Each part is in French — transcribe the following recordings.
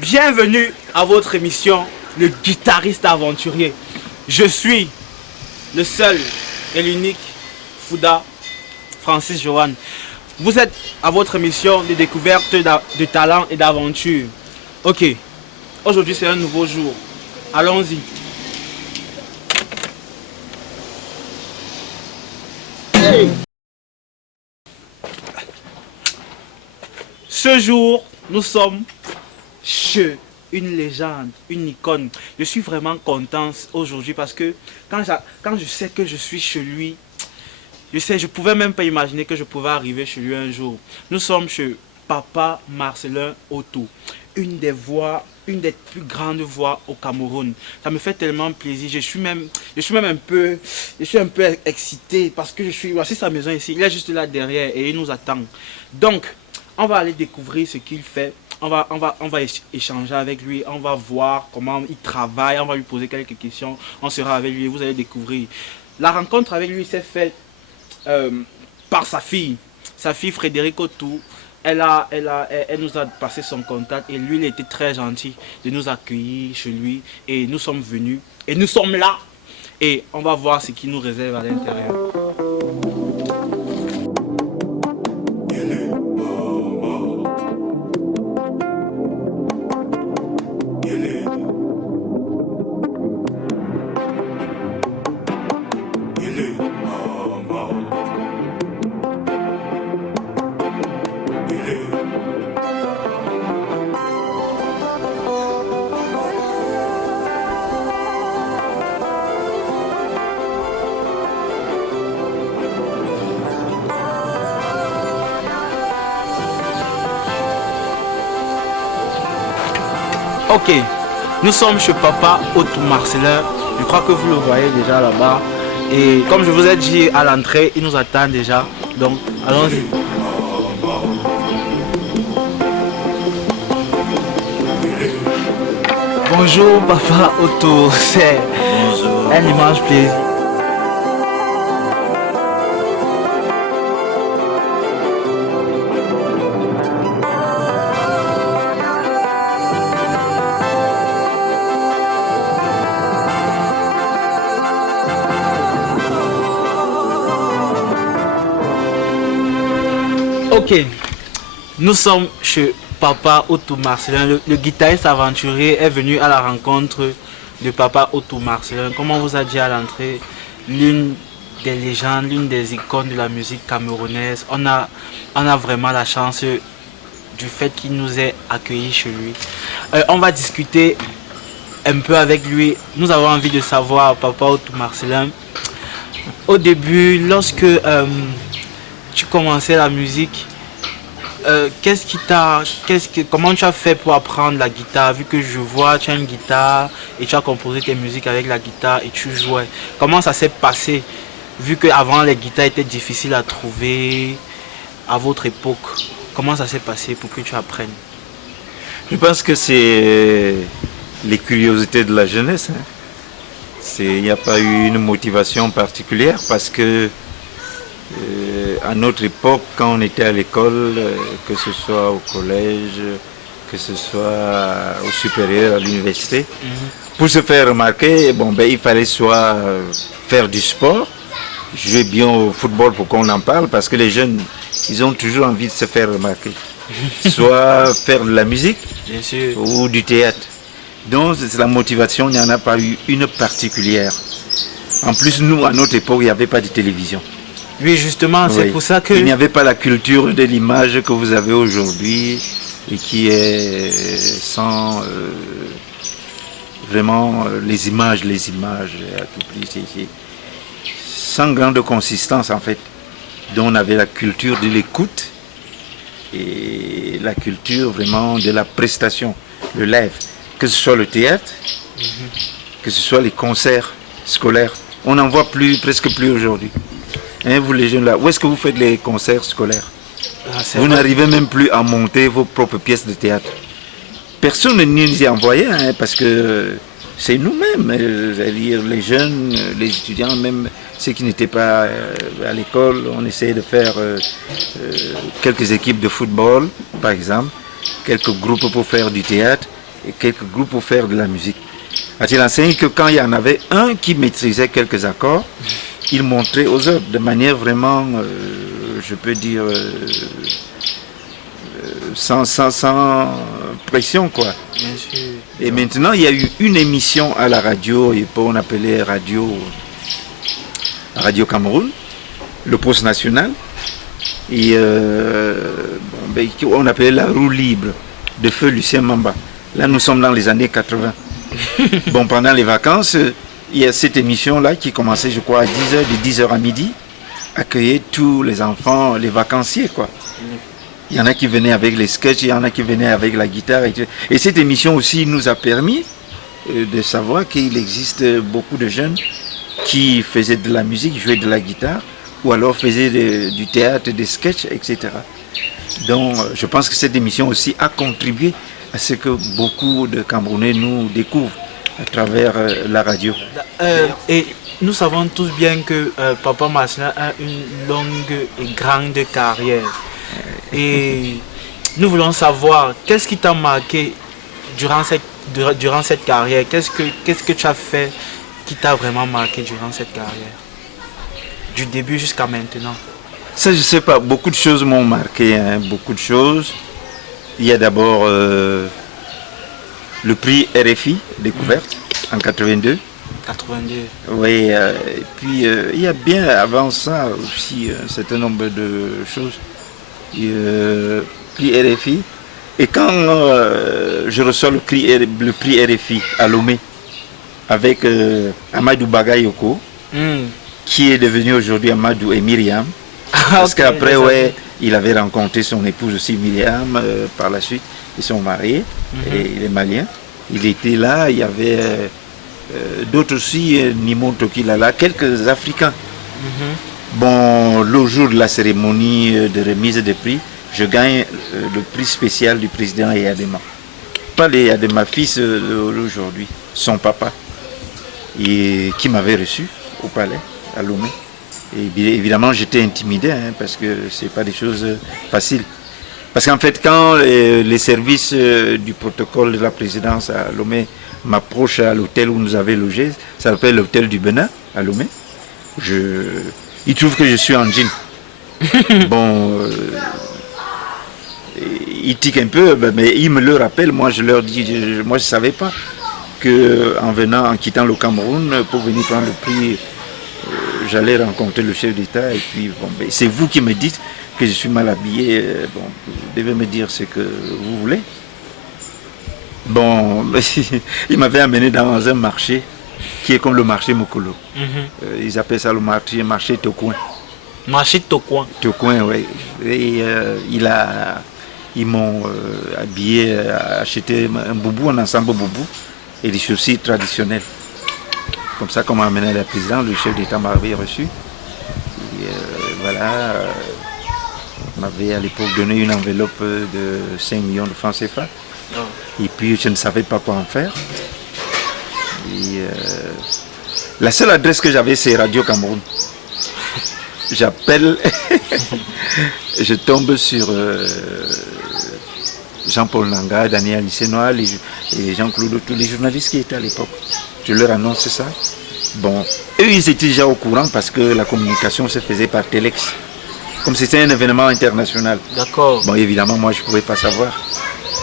Bienvenue à votre émission, le guitariste aventurier. Je suis le seul et l'unique Fouda Francis Johan. Vous êtes à votre émission de découverte de talent et d'aventure. Ok, aujourd'hui c'est un nouveau jour. Allons-y. Hey. Ce jour, nous sommes chez une légende, une icône. Je suis vraiment content aujourd'hui parce que quand je sais que je suis chez lui, je pouvais même pas imaginer que je pouvais arriver chez lui un jour. Nous sommes chez Papa Marcelin Otto, une des plus grandes voix au Cameroun. Ça me fait tellement plaisir. Je suis même un peu excité parce que voici sa maison ici. Il est juste là derrière et il nous attend. Donc, on va aller découvrir ce qu'il fait. On va échanger avec lui, on va voir comment il travaille, on va lui poser quelques questions, on sera avec lui et vous allez découvrir. La rencontre avec lui s'est faite par sa fille Frédéric Otto. Elle nous a passé son contact et lui il était très gentil de nous accueillir chez lui et nous sommes venus et nous sommes là et on va voir ce qu'il nous réserve à l'intérieur. Ok, nous sommes chez Papa Otto Marcelin. Je crois que vous le voyez déjà là-bas. Et comme je vous ai dit à l'entrée, il nous attend déjà. Donc, allons-y. Bonjour Papa Otto, c'est un immense plaisir. Ok, nous sommes chez Papa Otto Marcelin. Le guitariste aventurier est venu à la rencontre de Papa Otto Marcelin. Comme on vous a dit à l'entrée, l'une des légendes, l'une des icônes de la musique camerounaise. On a vraiment la chance du fait qu'il nous ait accueillis chez lui. On va discuter un peu avec lui. Nous avons envie de savoir, Papa Otto Marcelin, au début, lorsque tu commençais la musique, comment tu as fait pour apprendre la guitare? Vu que je vois, tu as une guitare et tu as composé tes musiques avec la guitare et tu jouais. Comment ça s'est passé? Vu qu'avant les guitares étaient difficiles à trouver à votre époque. Comment ça s'est passé pour que tu apprennes? Je pense que c'est les curiosités de la jeunesse. Il n'y a pas eu une motivation particulière parce que à notre époque, quand on était à l'école, que ce soit au collège, que ce soit au supérieur, à l'université, pour se faire remarquer, il fallait soit faire du sport, jouer bien au football pour qu'on en parle, parce que les jeunes, ils ont toujours envie de se faire remarquer, soit faire de la musique, bien sûr, ou du théâtre. Donc c'est la motivation, il n'y en a pas eu une particulière. En plus, nous, à notre époque, il n'y avait pas de télévision. Oui, justement, c'est pour ça que... Il n'y avait pas la culture de l'image que vous avez aujourd'hui et qui est sans vraiment les images à tout prix, sans grande consistance en fait. dont on avait la culture de l'écoute et la culture vraiment de la prestation, le live, que ce soit le théâtre, que ce soit les concerts scolaires. On n'en voit presque plus aujourd'hui. Hein, vous les jeunes là, où est-ce que vous faites les concerts scolaires? Vous n'arrivez même plus à monter vos propres pièces de théâtre. Personne ne nous y a envoyé, hein, parce que c'est nous-mêmes, c'est-à-dire les jeunes, les étudiants, même ceux qui n'étaient pas à l'école. On essayait de faire quelques équipes de football, par exemple, quelques groupes pour faire du théâtre et quelques groupes pour faire de la musique. A-t-il enseigné que quand il y en avait un qui maîtrisait quelques accords, il montrait aux autres de manière vraiment, je peux dire, sans pression, quoi. Bien sûr. Et maintenant, il y a eu une émission à la radio, et on appelait Radio Cameroun, le poste national, et on appelait la roue libre de feu Lucien Mamba. Là, nous sommes dans les années 80. Bon, pendant les vacances, il y a cette émission-là qui commençait, je crois, à 10h, de 10h à midi, accueillait tous les enfants, les vacanciers, quoi. Il y en a qui venaient avec les sketchs, il y en a qui venaient avec la guitare. Et cette émission aussi nous a permis de savoir qu'il existe beaucoup de jeunes qui faisaient de la musique, jouaient de la guitare, ou alors faisaient du théâtre, des sketchs, etc. Donc je pense que cette émission aussi a contribué à ce que beaucoup de Camerounais nous découvrent à travers la radio. Et nous savons tous bien que Papa Masséna a une longue et grande carrière. Et nous voulons savoir, qu'est-ce qui t'a marqué durant cette carrière? Qu'est-ce que tu as fait qui t'a vraiment marqué durant cette carrière? Du début jusqu'à maintenant. Ça, je ne sais pas. Beaucoup de choses m'ont marqué, hein, beaucoup de choses. Il y a d'abord le prix RFI, découverte, en 82. 82. Oui, et puis il y a bien avant ça aussi un certain nombre de choses. Prix RFI. Et quand je reçois le prix RFI à Lomé avec Amadou Bagayoko, qui est devenu aujourd'hui Amadou et Myriam, parce qu'après, ouais, il avait rencontré son épouse aussi, Myriam, par la suite, ils sont mariés, et il est malien. Il était là, il y avait d'autres aussi, Nimon Tokilala, quelques Africains. Bon, le jour de la cérémonie de remise des prix, je gagne le prix spécial du président Eyadema. Pas l'Eyadema, fils d'aujourd'hui, son papa, et qui m'avait reçu au palais, à Lomé. Et évidemment, j'étais intimidé, hein, parce que ce n'est pas des choses faciles. Parce qu'en fait, quand les services du protocole de la présidence à Lomé m'approchent à l'hôtel où nous avions logé, ça s'appelle l'hôtel du Benin, à Lomé, ils trouvent que je suis en jean. Bon, ils tiquent un peu, mais ils me le rappellent. Moi, je leur dis, moi, je ne savais pas qu'en quittant le Cameroun pour venir prendre le prix, j'allais rencontrer le chef d'État. Et puis, bon, c'est vous qui me dites que je suis mal habillé. Bon, vous devez me dire ce que vous voulez. Bon, ils m'avaient amené dans un marché qui est comme le marché Mokolo. Ils appellent ça le marché Tocoin. Marché Tocoin. Tocoin, oui. Et ils m'ont habillé, acheté un boubou, un ensemble boubou et des chaussures traditionnelles. Comme ça, qu'on m'a amené la présidente, le chef d'État m'avait reçu. Et voilà, m'avait à l'époque donné une enveloppe de 5 millions de francs CFA. Et puis je ne savais pas quoi en faire. Et, la seule adresse que j'avais, c'est Radio Cameroun. J'appelle, je tombe sur Jean-Paul Nanga, Daniel Issenoa et Jean-Claude, tous les journalistes qui étaient à l'époque. Je leur annonce ça. Bon, eux, ils étaient déjà au courant parce que la communication se faisait par Telex. Comme c'était un événement international. D'accord. Bon, évidemment, moi, je ne pouvais pas savoir.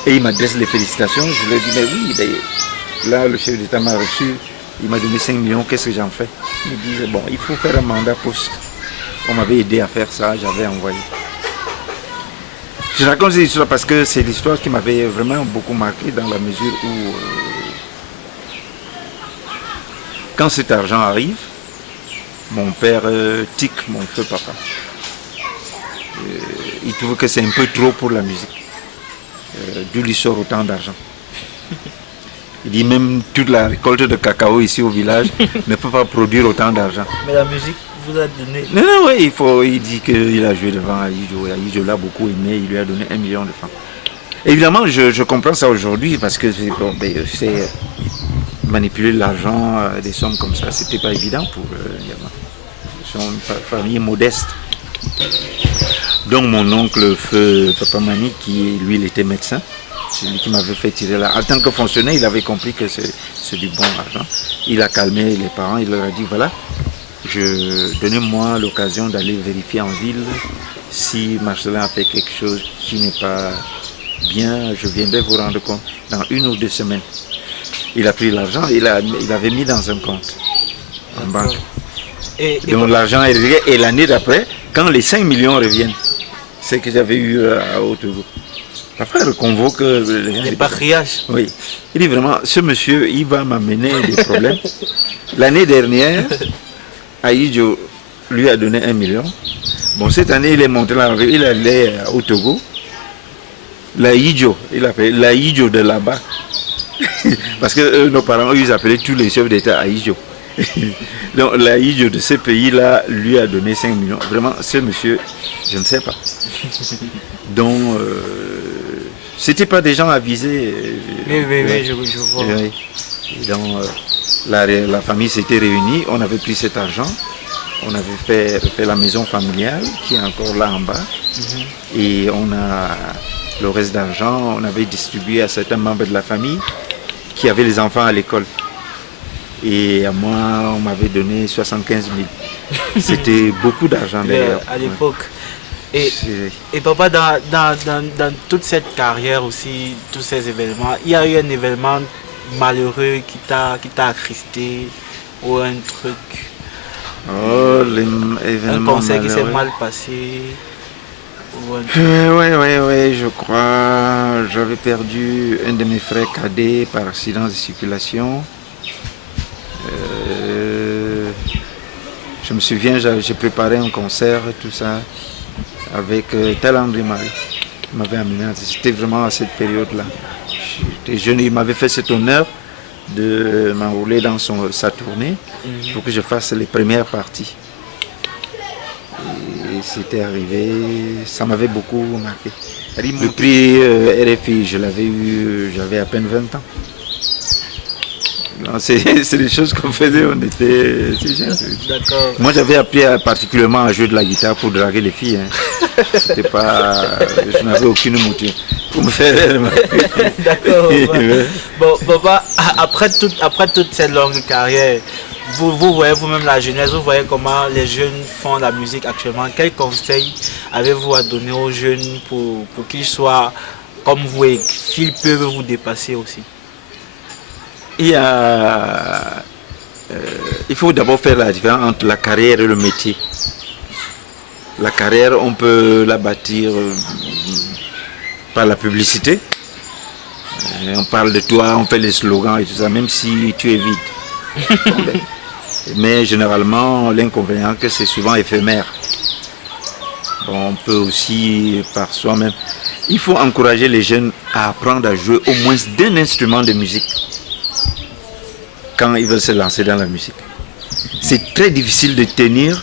Et ils m'adressent les félicitations. Je leur dis, mais oui, là, le chef d'État m'a reçu. Il m'a donné 5 millions, qu'est-ce que j'en fais? Ils me disent, bon, il faut faire un mandat poste. On m'avait aidé à faire ça, j'avais envoyé. Je raconte cette histoire parce que c'est l'histoire qui m'avait vraiment beaucoup marqué dans la mesure où, quand cet argent arrive, mon père tique mon feu papa. il trouve que c'est un peu trop pour la musique. D'où il sort autant d'argent. Il dit même toute la récolte de cacao ici au village ne peut pas produire autant d'argent. Mais la musique vous a donné... Non, oui, il dit qu'il a joué devant Ahidjo. Ahidjo l'a beaucoup aimé, il lui a donné 1 million de francs. Évidemment, je comprends ça aujourd'hui parce que c'est manipuler l'argent, des sommes comme ça, c'était pas évident pour son famille modeste. Donc mon oncle Feu Papa Mani, qui lui il était médecin, c'est lui qui m'avait fait tirer là. En tant que fonctionnaire, il avait compris que c'est du bon argent. Il a calmé les parents, il leur a dit voilà, donnez-moi l'occasion d'aller vérifier en ville si Marcelin a fait quelque chose qui n'est pas bien, je viendrai vous rendre compte dans 1 ou 2 semaines. Il a pris l'argent, il avait mis dans un compte en banque. Donc l'argent est arrivé et l'année d'après, quand les 5 millions reviennent, c'est que j'avais eu à Haut-Togo. Parfois, il convoque les patriages. Oui. Il dit vraiment, ce monsieur, il va m'amener des problèmes. L'année dernière, Ahidjo lui a donné 1 million. Bon, cette année, il est monté là, il allait au Togo. L'Ahidjo, il appelait l'Ahidjo de là-bas. Parce que nos parents, ils appelaient tous les chefs d'État Ahidjo. Donc l'Ahidjo de ce pays-là lui a donné 5 millions. Vraiment, ce monsieur, je ne sais pas. Donc, c'était pas des gens avisés. Oui, je vois. Oui. Et donc, la famille s'était réunie, on avait pris cet argent, on avait fait la maison familiale qui est encore là en bas. Et on a le reste d'argent, on avait distribué à certains membres de la famille qui avaient les enfants à l'école. Et à moi, on m'avait donné 75 000. C'était beaucoup d'argent d'ailleurs. À l'époque. Et papa, dans toute cette carrière aussi, tous ces événements, il y a eu un événement malheureux qui t'a attristé ou un truc, un concert qui s'est mal passé ou un truc. Oui, je crois. J'avais perdu un de mes frères cadets par accident de circulation. Je me souviens, j'ai préparé un concert, tout ça, avec tel André Marie. Il m'avait amené, c'était vraiment à cette période-là. J'étais jeune, il m'avait fait cet honneur de m'enrouler dans sa tournée pour que je fasse les premières parties. Et c'était arrivé, ça m'avait beaucoup marqué. Le prix RFI, je l'avais eu, j'avais à peine 20 ans. C'est des choses qu'on faisait, on était jeunes. Moi j'avais appris particulièrement à jouer de la guitare pour draguer les filles. C'était pas, je n'avais aucune motive pour me faire. D'accord. Bon, papa, après toute cette longue carrière, vous voyez vous-même la jeunesse, vous voyez comment les jeunes font la musique actuellement. Quels conseils avez-vous à donner aux jeunes pour qu'ils soient comme vous et qu'ils peuvent vous dépasser aussi? Il faut d'abord faire la différence entre la carrière et le métier. La carrière, on peut la bâtir par la publicité. On parle de toi, on fait les slogans et tout ça, même si tu es vide. Mais généralement, l'inconvénient, que c'est souvent éphémère. Bon, on peut aussi, par soi-même, il faut encourager les jeunes à apprendre à jouer au moins d'un instrument de musique quand ils veulent se lancer dans la musique. C'est très difficile de tenir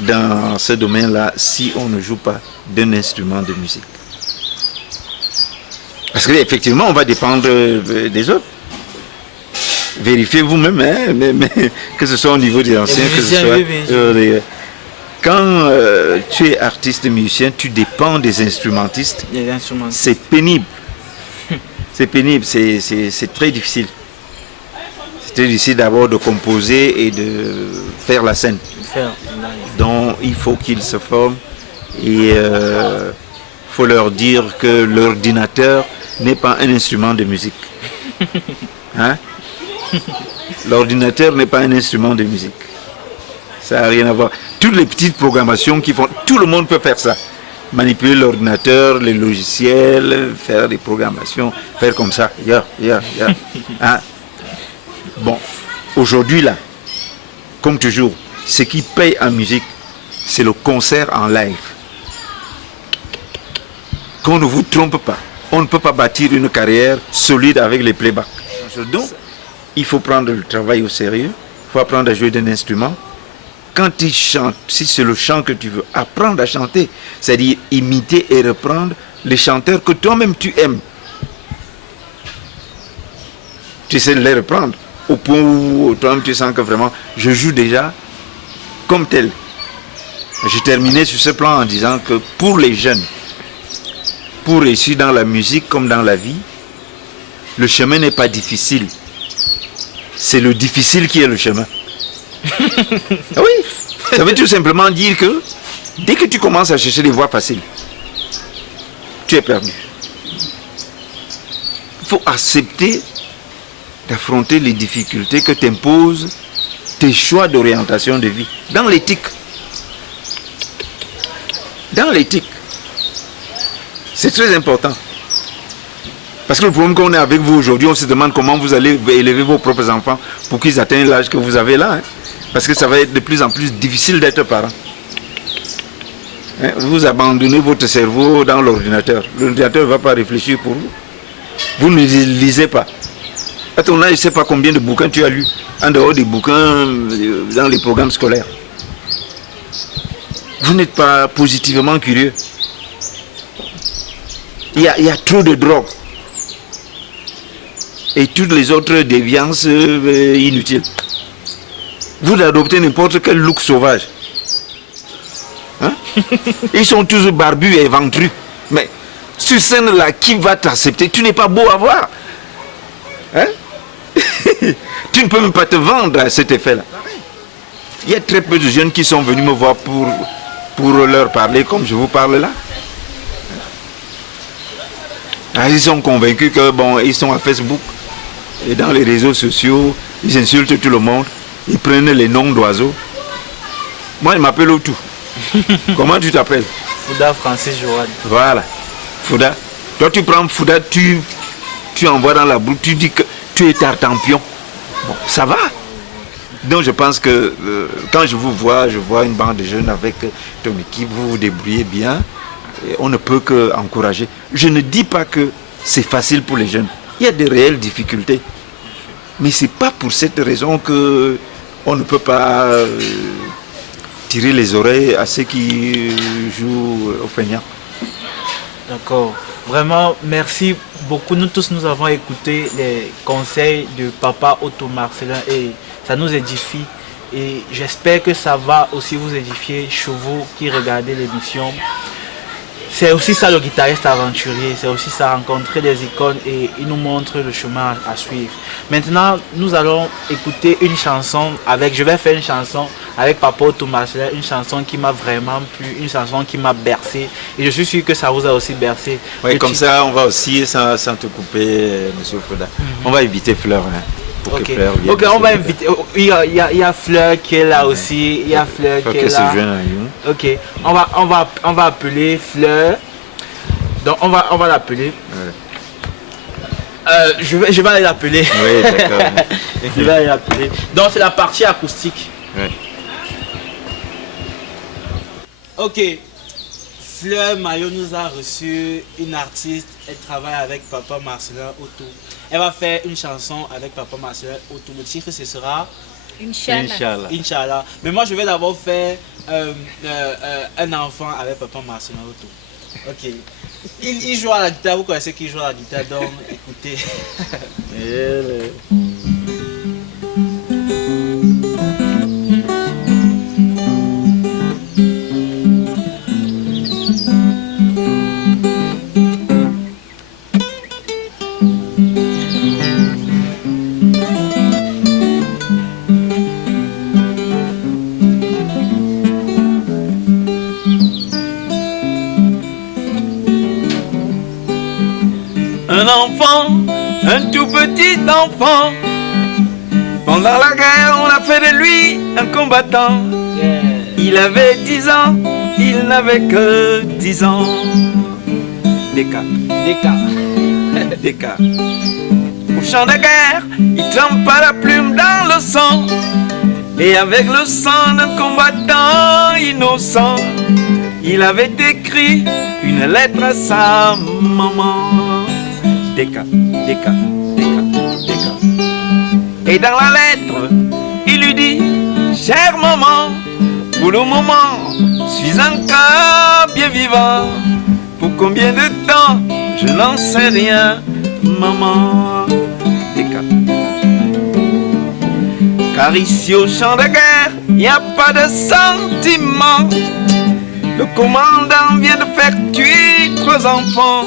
dans ce domaine-là si on ne joue pas d'un instrument de musique. Parce qu'effectivement, on va dépendre des autres. Vérifiez vous-même, mais que ce soit au niveau des anciens, que ce soit... Quand tu es artiste et musicien, tu dépends des instrumentistes. C'est pénible. C'est pénible, c'est très difficile. C'est très difficile d'abord de composer et de faire la scène. Donc il faut qu'ils se forment et il faut leur dire que l'ordinateur n'est pas un instrument de musique. Hein? L'ordinateur n'est pas un instrument de musique. Ça n'a rien à voir. Toutes les petites programmations qui font, tout le monde peut faire ça. Manipuler l'ordinateur, les logiciels, faire des programmations, faire comme ça. Hein? Bon, aujourd'hui là, comme toujours, ce qui paye en musique, c'est le concert en live. qu'on ne vous trompe pas. On ne peut pas bâtir une carrière solide avec les playbacks. Donc, il faut prendre le travail au sérieux. Il faut apprendre à jouer d'un instrument. Quand il chante, si c'est le chant que tu veux, apprendre à chanter. C'est-à-dire imiter et reprendre les chanteurs que toi-même tu aimes. Tu essaies de les reprendre. Au point où toi-même tu sens que vraiment, je joue déjà comme tel. Je terminais sur ce plan en disant que pour les jeunes, pour réussir dans la musique comme dans la vie, le chemin n'est pas difficile. C'est le difficile qui est le chemin. Ah oui, ça veut tout simplement dire que dès que tu commences à chercher des voies faciles, tu es perdu. Il faut accepter d'affronter les difficultés que t'imposent tes choix d'orientation de vie. Dans l'éthique. Dans l'éthique. C'est très important. Parce que le problème qu'on a avec vous aujourd'hui, on se demande comment vous allez élever vos propres enfants pour qu'ils atteignent l'âge que vous avez là. Hein. Parce que ça va être de plus en plus difficile d'être parent. Hein, vous abandonnez votre cerveau dans l'ordinateur. L'ordinateur ne va pas réfléchir pour vous. Vous ne lisez pas. À ton âge, je ne sais pas combien de bouquins tu as lu, en dehors des bouquins dans les programmes scolaires. Vous n'êtes pas positivement curieux. Il y a trop de drogue. Et toutes les autres déviances inutiles. Vous adoptez n'importe quel look sauvage. Hein? Ils sont tous barbus et ventrus. Mais sur scène là, qui va t'accepter? Tu n'es pas beau à voir. Hein? Tu ne peux même pas te vendre à cet effet-là. Il y a très peu de jeunes qui sont venus me voir pour leur parler comme je vous parle là. Ah, ils sont convaincus que bon, ils sont à Facebook et dans les réseaux sociaux, ils insultent tout le monde, ils prennent les noms d'oiseaux. Moi, ils m'appellent Otou. Comment tu t'appelles? Fouda Francis Joanne. Voilà, Fouda. Toi, tu prends Fouda, tu envoies dans la boucle, tu dis que tu es Tartampion. Bon, ça va. Donc je pense que quand je vous vois, je vois une bande de jeunes avec ton équipe, vous vous débrouillez bien. Et on ne peut qu'encourager. Je ne dis pas que c'est facile pour les jeunes. Il y a des réelles difficultés. Mais ce n'est pas pour cette raison qu'on ne peut pas tirer les oreilles à ceux qui jouent au feignant. D'accord. Vraiment, merci beaucoup. Nous tous, nous avons écouté les conseils de Papa Otto Marcellin et ça nous édifie. Et j'espère que ça va aussi vous édifier, chez vous qui regardez l'émission. C'est aussi ça le guitariste aventurier, c'est aussi ça, rencontrer des icônes et il nous montre le chemin à suivre. Maintenant, nous allons écouter une chanson je vais faire une chanson avec Papa Otto Marcellin, une chanson qui m'a vraiment plu, une chanson qui m'a bercé et je suis sûr que ça vous a aussi bercé. Oui, comme ça on va aussi, sans te couper, monsieur Fouda, on va éviter Fleur. Hein. Ok, on va inviter. Il y a Fleur qui est là aussi. Il y a Fleur qui est là. Ok, on va appeler Fleur. Donc on va l'appeler. Ouais. Je vais aller l'appeler. Oui, d'accord. Je vais aller l'appeler. Donc c'est la partie acoustique. Ouais. Ok. Fleur Maillot nous a reçu une artiste. Elle travaille avec Papa Marcellin Otto. Elle va faire une chanson avec Papa Marcellin Otto. Le titre ce sera Inch'Allah. Inch'Allah. Mais moi je vais d'abord faire un enfant avec Papa Marcellin Otto. Ok. Il joue à la guitare, vous connaissez qu'il joue à la guitare, donc écoutez. Un enfant, un tout petit enfant. Pendant la guerre, on a fait de lui un combattant. Yeah. Il avait 10 ans, il n'avait que 10 ans. Des cas. Au champ de guerre, il trempe pas la plume dans le sang. Et avec le sang d'un combattant innocent, il avait écrit une lettre à sa maman. Déca, déca, déca, déca. Et dans la lettre, il lui dit, chère maman, pour le moment, suis encore bien vivant. Pour combien de temps, je n'en sais rien, maman. Déca. Car ici au champ de guerre, il n'y a pas de sentiment. Le commandant vient de faire tuer 3 enfants.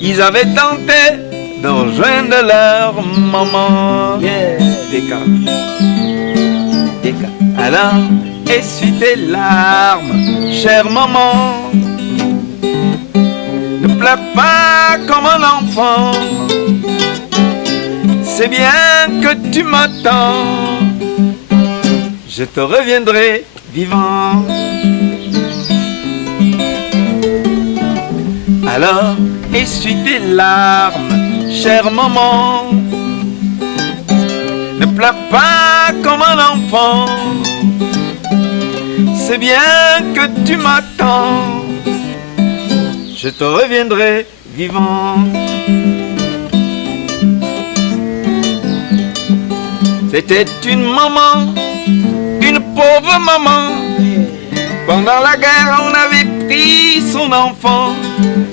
Ils avaient tenté de rejoindre leur maman. Déca. Déca. Alors, essuie tes larmes, chère maman. Ne pleure pas comme un enfant. C'est bien que tu m'attends. Je te reviendrai vivant. Alors, essuie tes larmes, chère maman. Ne pleure pas comme un enfant. C'est bien que tu m'attends. Je te reviendrai vivant. C'était une maman, une pauvre maman. Pendant la guerre, on avait pris son enfant.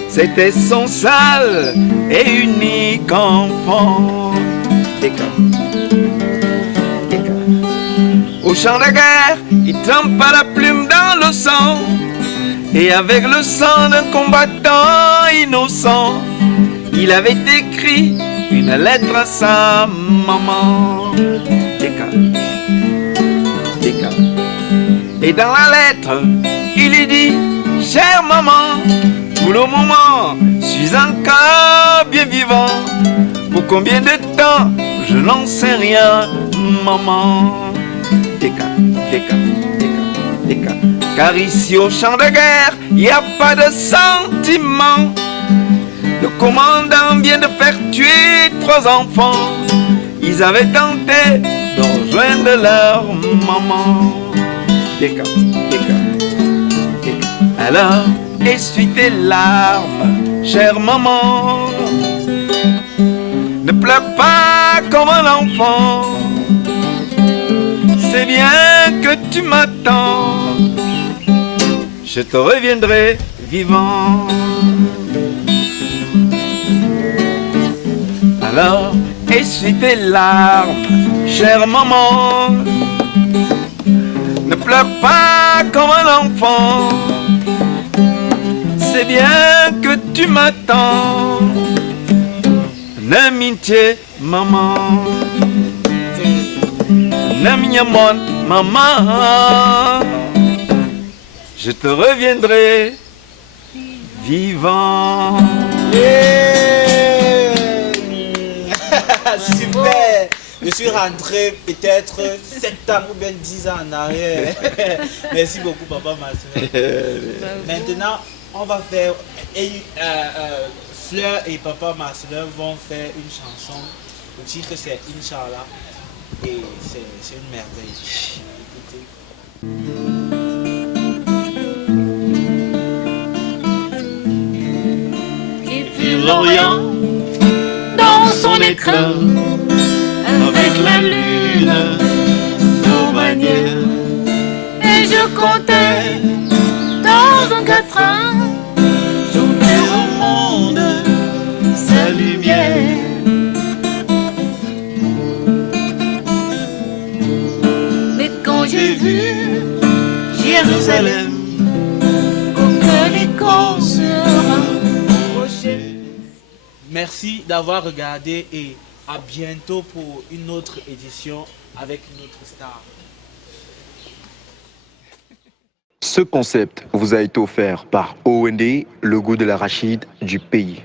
C'était son seul et unique enfant. Déca. Déca. Au champ de guerre, il trempa la plume dans le sang. Et avec le sang d'un combattant innocent, il avait écrit une lettre à sa maman. Déca. Déca. Et dans la lettre, il lui dit, chère maman, pour le moment, suis encore bien vivant. Pour combien de temps, je n'en sais rien, maman. Déca, déca, déca, déca. Car ici au champ de guerre, il n'y a pas de sentiment. Le commandant vient de faire tuer 3 enfants. Ils avaient tenté de rejoindre leur maman. Déca, déca, déca. Alors, essuie tes larmes, chère maman. Ne pleure pas comme un enfant. C'est bien que tu m'attends. Je te reviendrai vivant. Alors, essuie tes larmes, chère maman. Ne pleure pas comme un enfant. C'est bien que tu m'attends. N'amitié, maman. N'amiamon, maman. Je te reviendrai vivant. Super. Je suis rentré peut-être 7 ans ou bien 10 ans en arrière. Merci beaucoup, papa, ma soeur. Maintenant, on va faire... Fleur et papa, ma soeur vont faire une chanson. Le titre, c'est Inch'Allah. Et c'est une merveille. Écoutez. Et puis l'Orient, dans son éclat, avec la lune aux manières. Et je comptais dans un quatrain, j'ouvrais au monde sa lumière. Mais quand j'ai vu Jérusalem, aucun écho sera proche. Merci d'avoir regardé et à bientôt pour une autre édition avec une autre star. Ce concept vous a été offert par OND, le goût de l'arachide du pays.